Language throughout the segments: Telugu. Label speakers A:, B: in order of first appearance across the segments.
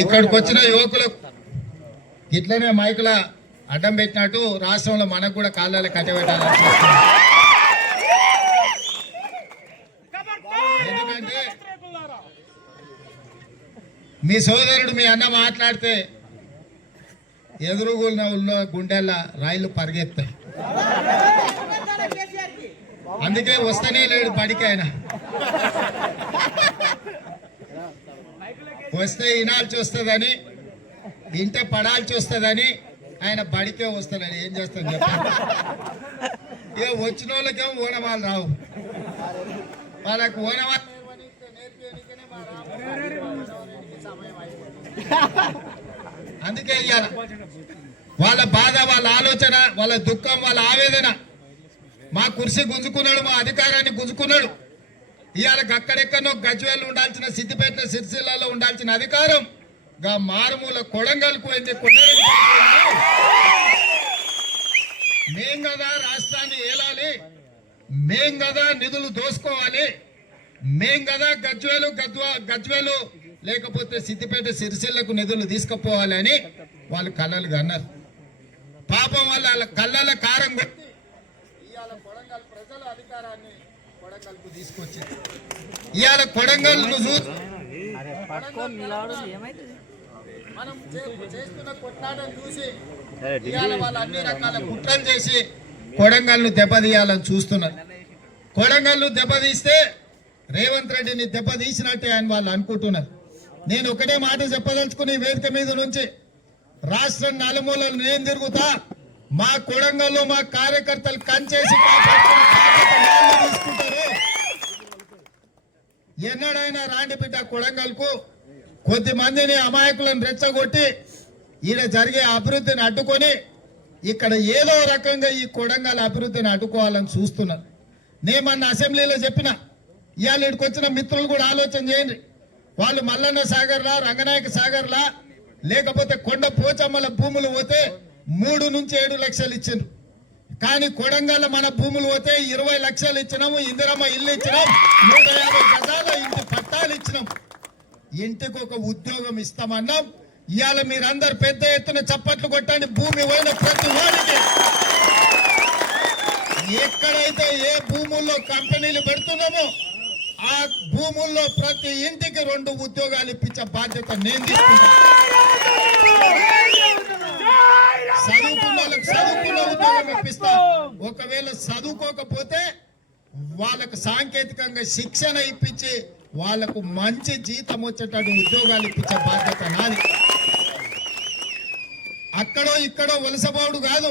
A: ఇక్కడికి వచ్చిన యువకులకు ఇట్లనే మైకుల అడ్డం పెట్టినట్టు రాష్ట్రంలో మనకు కూడా కాళ్ళలో కట్టబెట్టాలని ఎందుకంటే మీ సోదరుడు మీ అన్న మాట్లాడితే ఎదురుగున్న ఉన్న గుండెల రైళ్ళు పరిగెత్తాయి. అందుకే వస్తేనే లేడు బడికి ఆయన. వస్తే వినాల్సి వస్తుందని వింటే పడాల్సి వస్తుందని ఆయన బడికే వస్తాడని ఏం చేస్తాం చెప్పండి? ఇక వచ్చిన వాళ్ళకేమో ఓనమాలు రావు. వాళ్ళకు ఓనమాలు అందుకే ఇయ్యాల వాళ్ళ బాధ వాళ్ళ ఆలోచన వాళ్ళ దుఃఖం వాళ్ళ ఆవేదన. మా కుర్చీ గుంజుకున్నాడు మా అధికారాన్ని గుంజుకున్నాడు. ఇవాళ అక్కడెక్కడో గజ్వేల్ ఉండాల్సిన సిద్దిపేట సిరిసిల్లలో ఉండాల్సిన అధికారం గా మారుమూల కొడంగల్కు పోయింది మేం కదా రాష్ట్రాన్ని ఏలాలి మేం కదా నిధులు దోసుకోవాలి మేం కదా గజ్వేలు గద్వా గజ్వేలు లేకపోతే సిద్దిపేట సిరిసిల్లకు నిధులు తీసుకుపోవాలి అని వాళ్ళు కళ్ళలు కన్నారు. పాపం వాళ్ళ వాళ్ళ కళ్ళల కారం కొట్టి ఇవాళ కొడంగల్ ప్రజల అధికారాన్ని కొడంగల్కు తీసుకొచ్చింది. ఇవాళ కొడంగల్ చూ మనం చే- చేస్తున్న కొట్లాటను చూసి ఇవాళ వాళ్ళు అన్ని రకాల కుట్రలు చేసి కొడంగల్ను దెబ్బతీయాలని చూస్తున్నారు. కొడంగల్ను దెబ్బతీస్తే రేవంత్ రెడ్డిని దెబ్బతీసినట్టే అని వాళ్ళు అనుకుంటున్నారు. నేను ఒకటే మాట చెప్పదలుచుకుని వేదిక మీద నుంచి రాష్ట్రం నలుమూలలు నేను తిరుగుతా మా కొడంగల్లో మా కార్యకర్తలు కంచేసి తీసుకుంటారు. ఎన్నడైనా రాండి బిడ్డ కొడంగల్కు కొద్ది మందిని అమాయకులను రెచ్చగొట్టి ఈడ జరిగే అభివృద్ధిని అడ్డుకొని ఇక్కడ ఏదో రకంగా ఈ కొడంగల్ అభివృద్ధిని అడ్డుకోవాలని చూస్తున్నాను నేను మొన్న అసెంబ్లీలో చెప్పిన ఇవాళ ఇక్కడికి వచ్చిన మిత్రులు కూడా ఆలోచన చేయండి. వాళ్ళు మల్లన్న సాగర్లా రంగనాయక సాగర్లా లేకపోతే కొండ పోచమ్మల భూములు పోతే మూడు నుంచి ఏడు లక్షలు ఇచ్చిండ్రు. కానీ కొడంగల్ మన భూములు పోతే ఇరవై లక్షలు ఇచ్చినాము ఇందిరమ్మ ఇల్లు ఇచ్చినాం నూట యాభై గజాల ఇంటి పట్టాలు ఇచ్చినాం. ఇంటికి ఒక ఉద్యోగం ఇస్తామన్నాం. ఇవాళ మీరందరు పెద్ద ఎత్తున చప్పట్లు కొట్టండి భూమి పోయిన ప్రతి వాడికి. ఎక్కడైతే ఏ భూముల్లో కంపెనీలు పెడుతున్నామో ఆ భూముల్లో ప్రతి ఇంటికి రెండు ఉద్యోగాలు ఇప్పించే బాధ్యత నేను తీసుకుంటాను. చదువుకున్న వాళ్ళకి చదువుకున్న ఉద్యోగం ఇప్పిస్తా. ఒకవేళ చదువుకోకపోతే వాళ్ళకు సాంకేతికంగా శిక్షణ ఇప్పించి వాళ్ళకు మంచి జీతం వచ్చేటట్టు ఉద్యోగాలు ఇప్పించే బాధ్యత నాది. అక్కడో ఇక్కడో వలసబావుడు కాదు.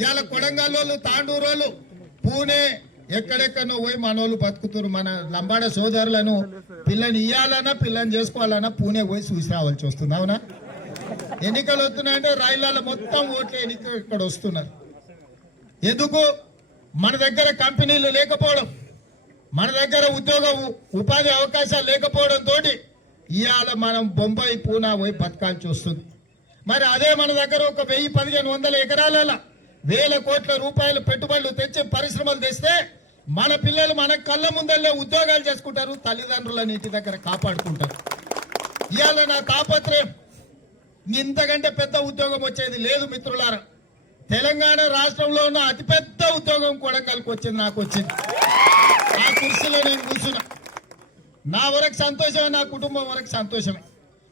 A: ఇవాళ కొడంగల్లోళ్ళు తాండూరోళ్ళు పూణే ఎక్కడెక్కడో పోయి మనోళ్ళు బతుకుతారు మన లంబాడ సోదరులను పిల్లని ఇయ్యాలన్నా పిల్లని చేసుకోవాలన్నా పూణే పోయి చూసి రావాల్సి వస్తుంది. అవునా? ఎన్నికలు వస్తున్నాయంటే రైళ్ళలో మొత్తం ఓట్ల ఎన్నిక ఇక్కడ వస్తున్నారు. ఎందుకు? మన దగ్గర కంపెనీలు లేకపోవడం మన దగ్గర ఉద్యోగ ఉపాధి అవకాశాలు లేకపోవడం తోటి ఇవాళ మనం బొంబాయి పూనా పోయి బతకాల్సి వస్తుంది. మరి అదే మన దగ్గర ఒక వెయ్యి పదిహేను వందల ఎకరాల వేల కోట్ల రూపాయలు పెట్టుబడులు తెచ్చి పరిశ్రమలు తెస్తే మన పిల్లలు మన కళ్ళ ముందల్లే ఉద్యోగాలు చేసుకుంటారు తల్లిదండ్రులను ఇంటి దగ్గర కాపాడుకుంటారు. ఇవాళ నా తాపత్రయం ఇంతకంటే పెద్ద ఉద్యోగం వచ్చేది లేదు మిత్రులారా. తెలంగాణ రాష్ట్రంలో ఉన్న అతిపెద్ద ఉద్యోగం కొడంగల్కి వచ్చింది నాకు వచ్చింది. ఆ కుర్చీలో నేను కూర్చున్నా. నా వరకు సంతోషమే నా కుటుంబం వరకు సంతోషమే.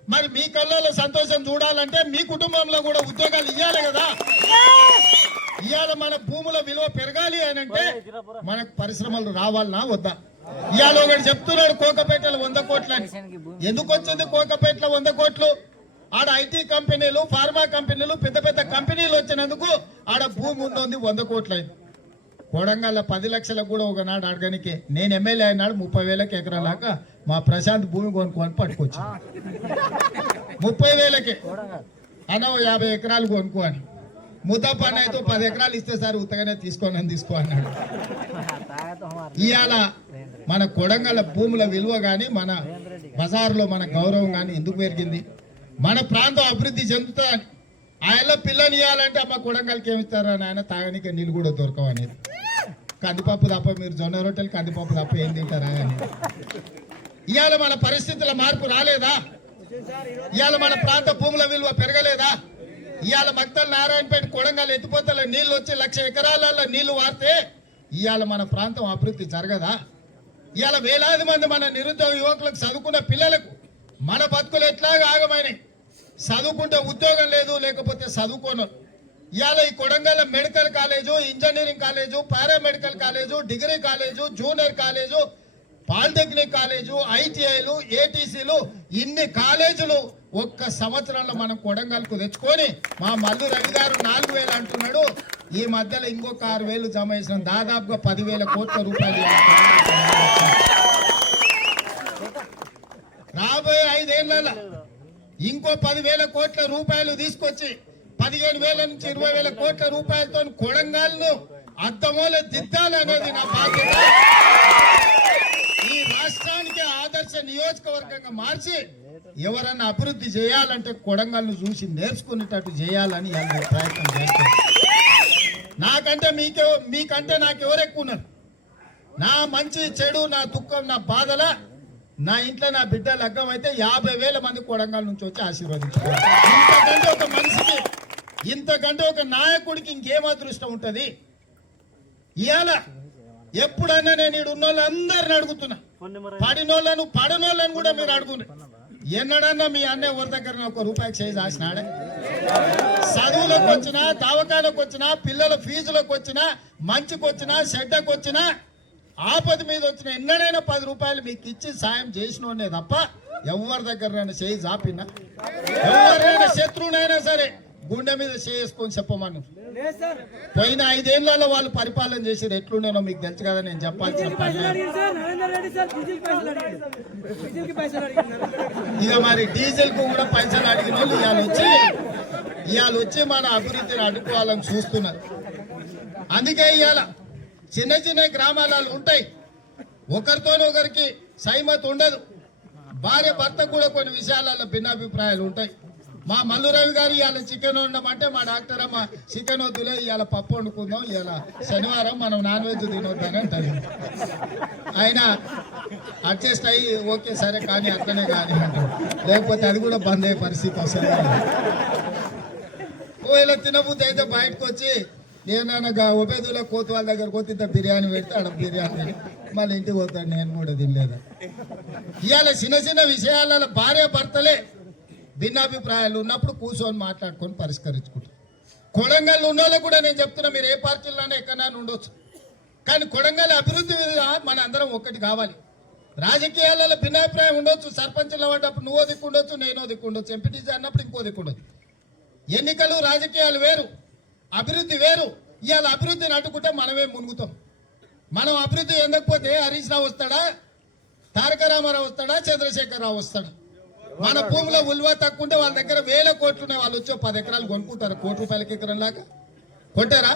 A: మరి మీ కళ్ళలో సంతోషం చూడాలంటే మీ కుటుంబంలో కూడా ఉద్యోగాలు ఇవ్వాలి కదా. ఇవాళ మన భూముల విలువ పెరగాలి అని అంటే మనకు పరిశ్రమలు రావాలనా వద్దా? ఇవాళ ఒకటి చెప్తున్నాడు కోకపేటలో వంద కోట్లు ఎందుకు వచ్చింది కోకపేటలో వంద కోట్లు? ఆడ ఐటీ కంపెనీలు ఫార్మా కంపెనీలు పెద్ద పెద్ద కంపెనీలు వచ్చినందుకు ఆడ భూమి ఉందోంది వంద కోట్లయింది కొడంగల్ పది లక్షలకు కూడా ఒకనాడు అడగనికి నేను ఎమ్మెల్యే అయినాడు ముప్పై వేలకు ఎకరాలాక మా ప్రశాంత్ భూమి కొనుక్కొని పట్టుకొచ్చి. ముప్పై వేలకే. అన్న యాభై ఎకరాలు కొనుక్కో అని ముద్దపన్న అయితే పది ఎకరాలు ఇస్తే సార్ ఉత్తగానే తీసుకోని అని తీసుకో అన్నాడు. ఇవాళ మన కొడంగల్ భూముల విలువ కానీ మన బజార్లో మన గౌరవం కానీ ఎందుకు పెరిగింది? మన ప్రాంతం అభివృద్ధి చెందుతా ఆయన పిల్లనియాలంటే ఇవ్వాలంటే అమ్మ కొడంగల్కి ఏమిస్తారా నాయన తాగనిక తాగడానికి నీళ్ళు కూడా దొరకవు అనేది. కందిపప్పు తప్ప మీరు జొన్న రొట్టెలు కందిపప్పు తప్ప ఏం తింటారా అని. ఇవాళ మన పరిస్థితుల మార్పు రాలేదా? ఇవాళ మన ప్రాంత భూముల విలువ పెరగలేదా? ఇవాళ మక్తల్ నారాయణపేట కొడంగల్ ఎత్తిపోతల నీళ్ళు వచ్చి లక్ష ఎకరాలలో నీళ్ళు వారితే ఇవాళ మన ప్రాంతం అభివృద్ధి జరగదా? ఇవాళ వేలాది మంది మన నిరుద్యోగ యువకులకు చదువుకున్న పిల్లలకు మన బతుకులు ఎట్లాగా ఆగమైనాయి? చదువుకుంటే ఉద్యోగం లేదు లేకపోతే చదువుకోను. ఇవాళ ఈ Kodangal medical college engineering college paramedical college degree college junior college polytechnic college ఐటీఐలు ఏటీసీలు ఇన్ని కాలేజీలు ఒక్క సంవత్సరంలో మనం కొడంగల్కు తెచ్చుకొని మా మల్లు రవి గారు నాలుగు వేలు అంటున్నాడు. ఈ మధ్యలో ఇంకొక ఆరు వేలు జమ చేసిన. దాదాపుగా పదివేల కోట్ల రూపాయలు రాబోయే ఐదేళ్ళలో ఇంకో పదివేల కోట్ల రూపాయలు తీసుకొచ్చి పదిహేను వేల నుంచి ఇరవై వేల కోట్ల రూపాయలతో కొడంగల్ను అద్దమూల దిద్దాలి అనేది నా బాధ్యత. ఈ రాష్ట్రానికి ఆదర్శ నియోజకవర్గంగా మార్చి ఎవరన్నా అభివృద్ధి చేయాలంటే కొడంగల్ను చూసి నేర్చుకునేటట్టు చేయాలని వాళ్ళు ప్రయత్నం చేస్తారు. నాకంటే మీకే మీకంటే నాకు ఎవరు ఎక్కువ ఉన్నారు నా మంచి చెడు నా దుఃఖం నా బాధల నా ఇంట్లో నా బిడ్డ లగ్గం అయితే యాభై వేల మంది కొడంగల్ నుంచి వచ్చి ఆశీర్వదించుకోవాలి ఇంతకంటే ఒక మనిషికి ఇంతకంటే ఒక నాయకుడికి ఇంకేం అదృష్టం ఉంటుంది? ఇవాళ ఎప్పుడన్నా నేను ఇడు ఉన్న అడుగుతున్నా. పడినోళ్ళను పడనోళ్ళను కూడా మీరు అడుగుని ఎన్నడన్నా మీ అన్న ఎవరి దగ్గర ఒక రూపాయికి చేసి ఆసినాడే చదువులకు వచ్చినా తవ్వకాలకు వచ్చినా పిల్లల ఫీజులకు వచ్చినా మంచికి వచ్చినా చెడ్డకు వచ్చినా ఆపద మీద వచ్చిన ఎన్నడైనా పది రూపాయలు మీకు ఇచ్చి సాయం చేసినోనే తప్ప ఎవరి దగ్గర చేయి జాపినా? ఎవరైనా శత్రువునైనా సరే గుండె మీద చేసుకొని చెప్పమను. పోయిన ఐదేళ్ళలో వాళ్ళు పరిపాలన చేసేది ఎట్లుండేనో మీకు తెలుసు కదా నేను చెప్పాల్సిన. ఇక మరి డీజిల్కు కూడా పైసలు అడిగిన వాళ్ళు ఇవాళ వచ్చి ఇవాళ వచ్చి మన అభివృద్ధిని అడ్డుకోవాలని చూస్తున్నారు. అందుకే ఇవాళ చిన్న చిన్న గ్రామాలలో ఉంటాయి. ఒకరితో ఒకరికి సైమత్ ఉండదు. భార్య భర్త కూడా కొన్ని విషయాలలో భిన్నాభిప్రాయాలు ఉంటాయి. మా మల్లు రవి గారు ఇవాళ చికెన్ వండమంటే మా డాక్టర్ అమ్మ చికెన్ వద్దులే ఇవాళ పప్పు వండుకుందాం ఇవాళ శనివారం మనం నాన్ వెజ్ తినొద్దని అంటారు ఆయన అడ్జస్ట్ అయ్యి ఓకే సరే కానీ అట్లనే కానీ లేకపోతే అది కూడా బంద్ అయ్యే పరిస్థితి వస్తుంది. ఒకవేళ తినబుద్ధి అయితే బయటకు వచ్చి నేనైనా ఉబేదుల కోతు వాళ్ళ దగ్గర కోతి ఇంత బిర్యానీ పెడితే ఆడ బిర్యానీ. మళ్ళీ ఇంటికి పోతాడు నేను కూడా తినలేదు. ఇవాళ చిన్న చిన్న విషయాలలో భార్య భర్తలే భిన్నాభిప్రాయాలు ఉన్నప్పుడు కూర్చొని మాట్లాడుకొని పరిష్కరించుకుంటారు. కొడంగల్ ఉన్న కూడా నేను చెప్తున్నా మీరు ఏ పార్టీలోనే ఎక్కడైనా ఉండొచ్చు. కానీ కొడంగల్ అభివృద్ధి మీద మన అందరం ఒక్కటి కావాలి. రాజకీయాలలో భిన్నాభిప్రాయం ఉండొచ్చు సర్పంచ్లో పడ్డప్పుడు నువ్వో దిక్కుండొచ్చు నేనో దిక్కుండొచ్చు ఎంపీటీసీ అన్నప్పుడు ఇంకో దిక్కుండొచ్చు ఎన్నికలు రాజకీయాలు వేరు. అభివృద్ధి వేరు. ఇవాళ అభివృద్ధిని అడ్డుకుంటే మనమే మునుగుతాం. మనం అభివృద్ధి ఎందుకపోతే హరీష్ రావు వస్తాడా? తారక రామారావు వస్తాడా? చంద్రశేఖర్ వస్తాడా? మన భూమిలో ఉల్వ తక్కువ ఉంటే వాళ్ళ దగ్గర వేల కోట్లు ఉన్నాయి. వాళ్ళు వచ్చి పది ఎకరాలు కొనుక్కుంటారు? కోటి రూపాయలకి ఎకరం లాగా? కొంటారా?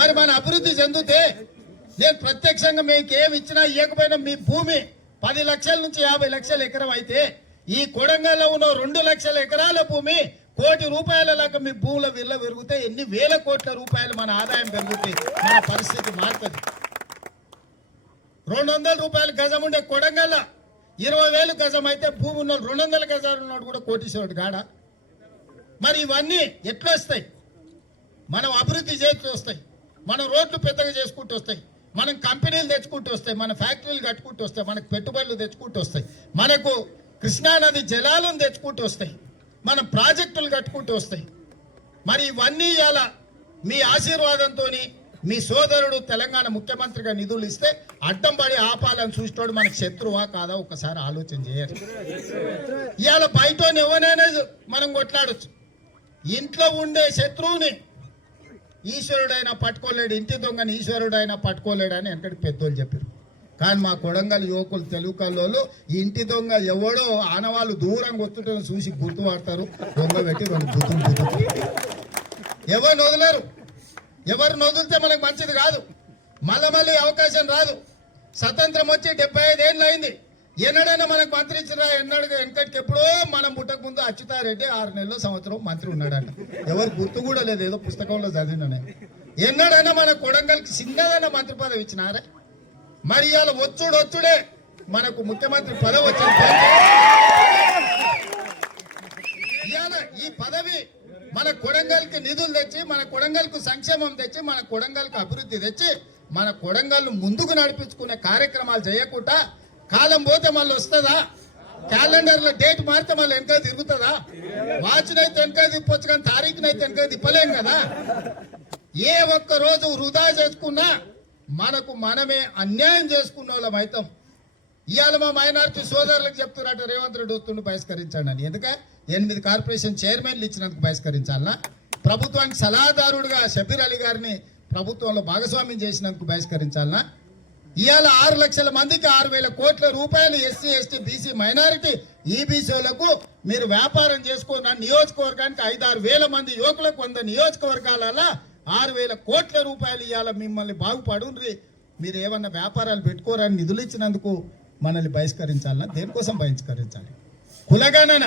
A: మరి మన అభివృద్ధి చెందితే నేను ప్రత్యక్షంగా మీకు ఏమి ఇచ్చినా ఇవ్వకపోయినా మీ భూమి పది లక్షల నుంచి యాభై లక్షల ఎకరం అయితే ఈ కొడంగల్లో ఉన్న రెండు లక్షల ఎకరాల భూమి కోటి రూపాయల లాగా మీ భూముల విల్ల పెరిగితే ఎన్ని వేల కోట్ల రూపాయలు మన ఆదాయం పెరుగుతాయి మన పరిస్థితి మారుతుంది. రెండు వందల రూపాయలు గజం ఉండే కొడంగల్ల ఇరవై వేలు గజం అయితే భూమి ఉన్న రెండు వందల గజాలు ఉన్నాడు కూడా కోటీశ్వరుడు గాడ మరి ఇవన్నీ ఎట్లా వస్తాయి? మనం అభివృద్ధి చేస్తూ వస్తాయి. మనం రోడ్లు పెద్దగా చేసుకుంటూ వస్తాయి. మనం కంపెనీలు తెచ్చుకుంటూ వస్తాయి. మన ఫ్యాక్టరీలు కట్టుకుంటూ వస్తాయి. మనకు పెట్టుబడులు తెచ్చుకుంటూ వస్తాయి. మనకు కృష్ణానది జలాలను తెచ్చుకుంటూ వస్తాయి. మన ప్రాజెక్టులు కట్టుకుంటూ వస్తాయి. మరి ఇవన్నీ ఇవాళ మీ ఆశీర్వాదంతో మీ సోదరుడు తెలంగాణ ముఖ్యమంత్రిగా నిధులు ఇస్తే అడ్డం పడి ఆపాలని చూసినోడు మనకు శత్రువా కాదా ఒకసారి ఆలోచన చేయాలి. ఇవాళ బయట ఎవరైనా మనం కొట్లాడొచ్చు. ఇంట్లో ఉండే శత్రువుని ఈశ్వరుడైనా పట్టుకోలేడు ఇంటి దొంగని ఈశ్వరుడైనా పట్టుకోలేడు అని వెనకటి పెద్దోళ్ళు చెప్పారు. కానీ మా కొడంగల్ యువకులు తెలుగు కల్లోలు ఇంటి దొంగ ఎవడో ఆనవాళ్ళు దూరంగా వస్తుంటే చూసి గుర్తుపడతారు దొంగ పెట్టి రెండు గుర్తులు గుర్తు ఎవరిని వదలరు ఎవరిని వదిలితే మనకు మంచిది కాదు. మళ్ళీ మళ్ళీ అవకాశం రాదు. స్వతంత్రం వచ్చి డెబ్బై ఐదు ఏళ్ళు అయింది. ఎన్నడైనా మనకు మంత్రి ఇచ్చినా ఎన్నడు వెనకటికి ఎప్పుడో మనం పుట్టక ముందు అచ్యుతారెడ్డి ఆరు నెలల సంవత్సరం మంత్రి ఉన్నాడంట. ఎవరు గుర్తు కూడా లేదు. ఏదో పుస్తకంలో చదివినా నేను. ఎన్నడైనా మన కొడంగల్కి చిన్నదైనా మంత్రి పదవి ఇచ్చినారా? మరి ఇవాళ ఒత్తుడు ఒత్తుడే. మనకు ముఖ్యమంత్రి పదవి వచ్చింది ఇవాళ ఈ పదవి మన కొడంగల్కి నిధులు తెచ్చి మన కొడంగల్కు సంక్షేమం తెచ్చి మన కొడంగల్కు అభివృద్ధి తెచ్చి మన కొడంగల్ ముందుకు నడిపించుకునే కార్యక్రమాలు చేయకుండా కాలం పోతే మళ్ళీ వస్తుందా? క్యాలెండర్లో డేట్ మారితే మళ్ళీ వెనక తిరుగుతుందా? వాచ్నైతే వెనక తిప్పొచ్చు కానీ తారీఖునైతే వెనక తిప్పలేం కదా? ఏ ఒక్క రోజు వృధా చేసుకున్నా మనకు మనమే అన్యాయం చేసుకున్న వాళ్ళం అవుతాం. ఇవాళ మా మైనార్టీ సోదరులకు చెప్తున్నట్టు రేవంత్ రెడ్డి వస్తుండు బహిష్కరించండి అని. ఎందుక? ఎనిమిది కార్పొరేషన్ చైర్మన్లు ఇచ్చినందుకు బహిష్కరించాలనా? ప్రభుత్వానికి సలహాదారుడుగా షబీర్ అలీ గారిని ప్రభుత్వంలో భాగస్వామ్యం చేసినందుకు బహిష్కరించాలనా? ఇవాళ ఆరు లక్షల మందికి ఆరు వేల కోట్ల రూపాయలు ఎస్సీ ఎస్టీ బీసీ మైనారిటీ ఈబీసీలకు మీరు వ్యాపారం చేసుకున్న నియోజకవర్గానికి ఐదారు వేల మంది యువకులకు వంద నియోజకవర్గాలలో ఆరు వేల కోట్ల రూపాయలు ఇవాళ మిమ్మల్ని బాగుపడుండ్రి. మీరు ఏమన్నా వ్యాపారాలు పెట్టుకోరని నిధులు ఇచ్చినందుకు మనల్ని బహిష్కరించాలన్నా దేనికోసం బహిష్కరించాలి? కులగణన.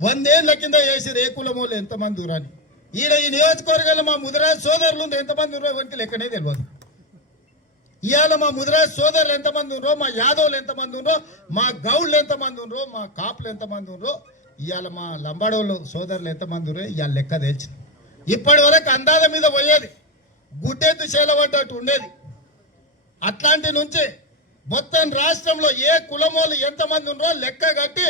A: వందేళ్ళ కింద వేసి ఏ కులమోళ్ళు ఎంతమంది దూరాని ఈడ ఈ నియోజకవర్గంలో మా ముదిరాజ్ సోదరులు ఎంతమంది ఉన్నారో ఎవరికి లెక్కనే తెలియదు ఇవాళ మా ముదిరాజ్ సోదరులు ఎంతమంది ఉన్నారో మా యాదవులు ఎంతమంది ఉన్నారో మా గౌళ్ళు ఎంతమంది ఉన్నారో మా కాపులు ఎంతమంది ఉన్నారో ఇవాళ మా లంబాడోళ్ళు సోదరులు ఎంతమంది ఉన్నారో ఇవాళ లెక్క తెలిసింది ఇప్పటి వరకు అందాల మీద పోయేది. గుడ్డెత్తు చేలబడ్డట్టు ఉండేది. అట్లాంటి నుంచి మొత్తం రాష్ట్రంలో ఏ కులమోలు ఎంతమంది ఉన్నారో లెక్క కట్టి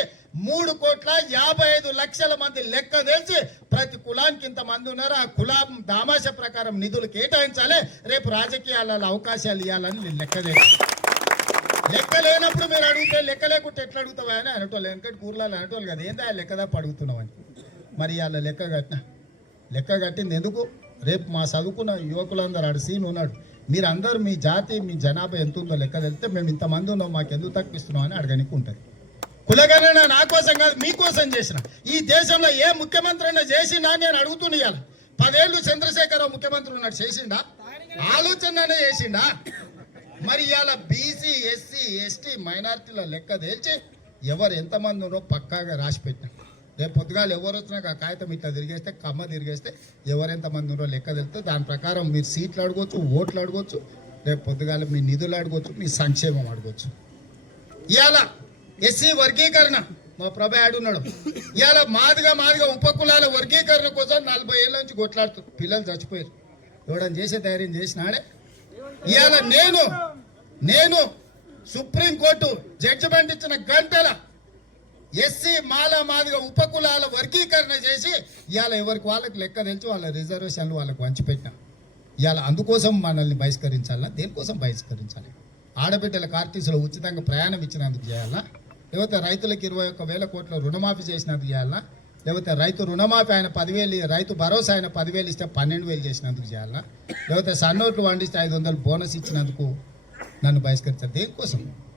A: మూడు కోట్ల యాభై ఐదు లక్షల మంది లెక్క తెలిసి ప్రతి కులానికి ఇంతమంది ఉన్నారు ఆ కులం దామాష ప్రకారం నిధులు కేటాయించాలి. రేపు రాజకీయాలలో అవకాశాలు ఇవ్వాలని లెక్క తెలిసి లెక్క లేనప్పుడు మీరు అడిగితే లెక్క లేకుంటే ఎట్లా అడుగుతావా అని అనటోళ్ళు వెనకటి కూరలాలు అనటోళ్ళు కదా ఏందా లెక్క తప్ప అడుగుతున్నావు అని. మరి వాళ్ళ లెక్క కట్టినా? లెక్క కట్టింది ఎందుకు? రేపు మా చదువుకున్న యువకులందరూ ఆడు సీన్ ఉన్నాడు. మీరందరూ మీ జాతి మీ జనాభా ఎంత ఉందో లెక్క తెలిస్తే మేము ఇంతమంది ఉన్నాం మాకు ఎందుకు తప్పిస్తున్నాం అని అడగనికి ఉంటుంది కులగణన నా కోసం కాదు మీకోసం చేసిన. ఈ దేశంలో ఏ ముఖ్యమంత్రి అయినా చేసిండా నేను అడుగుతున్నాయాల పదేళ్ళు చంద్రశేఖరరావు ముఖ్యమంత్రి ఉన్నాడు చేసిండా? ఆలోచన చేసిండా? మరి ఇవాళ బీసీ ఎస్సీ ఎస్టీ మైనార్టీల లెక్క తేల్చి ఎవరు ఎంతమంది ఉన్నారో పక్కాగా రాసి పెట్టిన. రేపు పొద్దుగాలు ఎవరు వచ్చినాక ఆ కాగితం ఇట్లా తిరిగేస్తే కమ్మ తిరిగేస్తే ఎవరెంత మంది ఉన్నారో లెక్క తెలిస్తే దాని ప్రకారం మీరు సీట్లు అడగవచ్చు ఓట్లు అడగవచ్చు రేపు పొద్దుగాల మీ నిధులు అడగవచ్చు మీ సంక్షేమం అడగవచ్చు ఇవాళ ఎస్సీ వర్గీకరణ మా ప్రభ ఆడున్నాడు ఇవాళ మాదిగా మాదిగా ఉపకులాల వర్గీకరణ కోసం నలభై ఏళ్ళ నుంచి కొట్లాడుతూ పిల్లలు చచ్చిపోయారు. ఎవడని చేసే ధైర్యం చేసినాడే? ఇవాళ నేను నేను సుప్రీంకోర్టు జడ్జిమెంట్ ఇచ్చిన గంటల ఎస్సీ మాల మాదిగా ఉపకులాల వర్గీకరణ చేసి ఇవాళ ఎవరికి వాళ్ళకి లెక్క తెలిసి వాళ్ళ రిజర్వేషన్లు వాళ్ళకి పంచిపెట్టినాం. ఇవాళ అందుకోసం మనల్ని బహిష్కరించాలా? దేనికోసం బహిష్కరించాలి? ఆడబిడ్డల ఆర్టీసీలో ఉచితంగా ప్రయాణం ఇచ్చినందుకు చేయాలా? లేకపోతే రైతులకు ఇరవై ఒక్క వేల కోట్ల రుణమాఫీ చేసినందుకు చేయాలా? లేకపోతే రైతు రుణమాఫీ ఆయన పదివేలు రైతు భరోసా ఆయన పదివేలు ఇస్తే పన్నెండు వేలు చేసినందుకు చేయాలా? లేకపోతే సన్నోట్లు వండిస్తే ఐదు వందలు బోనస్ ఇచ్చినందుకు నన్ను బహిష్కరించారు దేనికోసం?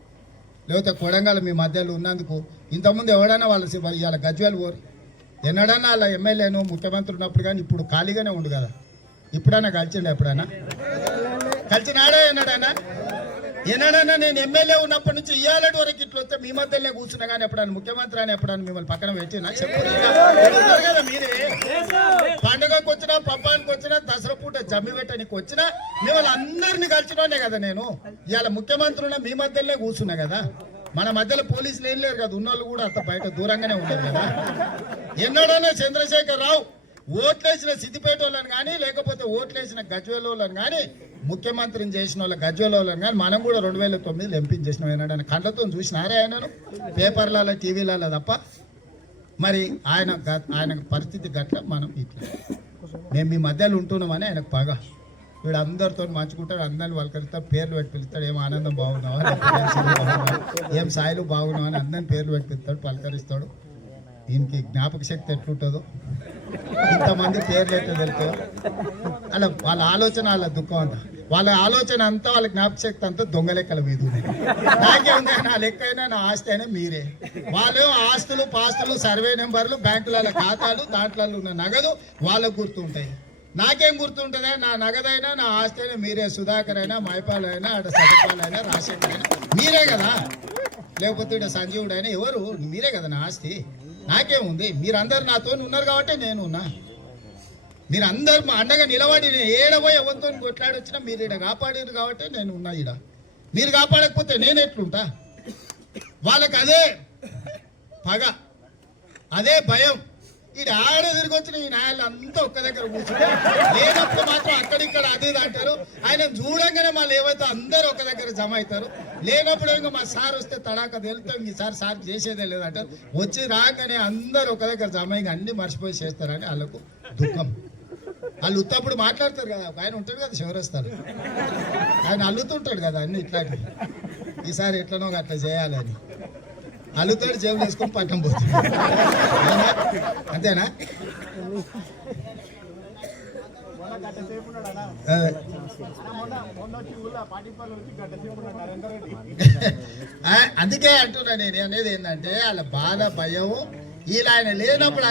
A: లేకపోతే కొడంగల్ మీ మధ్యలో ఉన్నందుకు ఇంతకుముందు ఎవడైనా వాళ్ళ ఇవాళ గజ్వేల్ పోరు. ఎన్నడన్నా వాళ్ళ ఎమ్మెల్యేను ముఖ్యమంత్రి ఉన్నప్పుడు కానీ ఇప్పుడు ఖాళీగానే ఉండు కదా. ఇప్పుడైనా కలిసిండు ఎప్పుడైనా కలిసినాడే ఎన్నడైనా ఎన్నడైనా నేను ఎమ్మెల్యే ఉన్నప్పటి నుంచి ఇయ్యాలటి వరకు ఇట్లా వస్తే మీ మధ్యలోనే కూర్చున్నా కానీ ఎప్పుడైనా ముఖ్యమంత్రి అని ఎప్పుడైనా మిమ్మల్ని పక్కన పెట్టినా చెప్పు ఇక్కడ ఉన్నారు కదా మీరే. పండుగకు వచ్చినా పబ్బానికి వచ్చినా దసరా పూట జమ్మి పెట్టడానికి వచ్చినా మిమ్మల్ని అందరినీ కలిసినోనే కదా నేను. ఇవాళ ముఖ్యమంత్రి ఉన్న మీ మధ్యలోనే కూర్చున్నా కదా. మన మధ్యలో పోలీసులు ఏం లేరు కదా ఉన్నోళ్ళు కూడా అంత బయట దూరంగానే ఉండదు కదా. ఎన్నడైనా చంద్రశేఖర్ రావు ఓట్లేసిన సిద్దిపేట వాళ్ళని కానీ లేకపోతే ఓట్లేసిన గజ్వేల్ వాళ్ళని కానీ ముఖ్యమంత్రిని చేసిన వాళ్ళ గజ్వేల్ వాళ్ళని కానీ మనం కూడా రెండు వేల తొమ్మిదిలో ఎంపీ చేసినాం. ఏనాడని కళ్ళతో చూసినారే ఆయనను? పేపర్లలో టీవీలలో తప్ప. మరి ఆయన ఆయన పరిస్థితి గట్ల మనం ఇట్లా. మేము మీ మధ్యలో ఉంటున్నామని ఆయనకు పగ. వీడు అందరితో మంచుకుంటాడు అందరిని పలకరిస్తాడు పేర్లు పెట్టి పిలుస్తాడు ఏం ఆనందం బాగున్నావా? బాగున్నావా, ఏం సాయిలు బాగున్నావా? అని అందరిని పేర్లు పెట్టి పిలుస్తాడు పలకరిస్తాడు. దీనికి జ్ఞాపక శక్తి ఎట్లుంటుందో. ఇంతమంది పేర్లు అయితే అలా వాళ్ళ ఆలోచన వాళ్ళ దుఃఖం అంతా. వాళ్ళ ఆలోచన అంతా వాళ్ళ జ్ఞాపశక్తి అంతా దొంగ లెక్కల మీద ఉంది. నా లెక్క అయినా నా ఆస్తి అయినా మీరే. వాళ్ళు ఆస్తులు పాస్తులు సర్వే నెంబర్లు బ్యాంకుల ఖాతాలు దాంట్లో ఉన్న నగదు వాళ్ళకు గుర్తుంటాయి. నాకేం గుర్తుంటుందా? నా నగదైనా నా ఆస్తి అయినా మీరే. సుధాకర్ అయినా మైపాల్ అయినా అటు సతపాల్ అయినా రాజశేఖర్ అయినా మీరే కదా. లేకపోతే ఇక్కడ సంజీవుడు అయినా ఎవరు? మీరే కదా నా ఆస్తి. నాకేముంది మీరందరు నాతో ఉన్నారు కాబట్టి నేను ఉన్నా. మీరు అందరు మా అండగా నిలబడి నేను ఏడబోయి ఎవరితో కొట్లాడొచ్చినా మీరు ఇక్కడ కాపాడారు కాబట్టి నేను ఉన్నా ఈడ. మీరు కాపాడకపోతే నేను ఎట్లుంటా? వాళ్ళకి అదే పగ. అదే భయం. ఈ ఆడ తిరిగి వచ్చిన ఈ నాయలు అంతా ఒక్క దగ్గర కూర్చుని లేనప్పుడు మాత్రం అక్కడిక్కడ అది దాటారు అంటారు. ఆయన చూడంగానే మళ్ళీ ఏవైతే అందరూ ఒక దగ్గర జమ అవుతారు. లేనప్పుడు ఇంకా మా సార్ వస్తే తడాక తెలుస్తాం ఈసారి సార్ చేసేదే లేదంటారు వచ్చి రాగానే అందరూ ఒక దగ్గర జమ అయ్యి అన్ని మర్చిపోయి చేస్తారని వాళ్ళకు దుఃఖం. వాళ్ళు ఉత్తప్పుడు మాట్లాడతారు కదా. ఆయన ఉంటాడు కదా శివరస్తారు ఆయన అల్లుతుంటాడు కదా అన్ని ఇట్లాంటివి. ఈసారి ఎట్లనో అట్లా చేయాలని. అల్లుతాడు జేబు వేసుకొని పట్టం పోతుంది. అంతేనా? అందుకే అంటున్నా నేను అనేది ఏంటంటే వాళ్ళ బాధ భయం ఇలా ఆయన లేనప్పుడు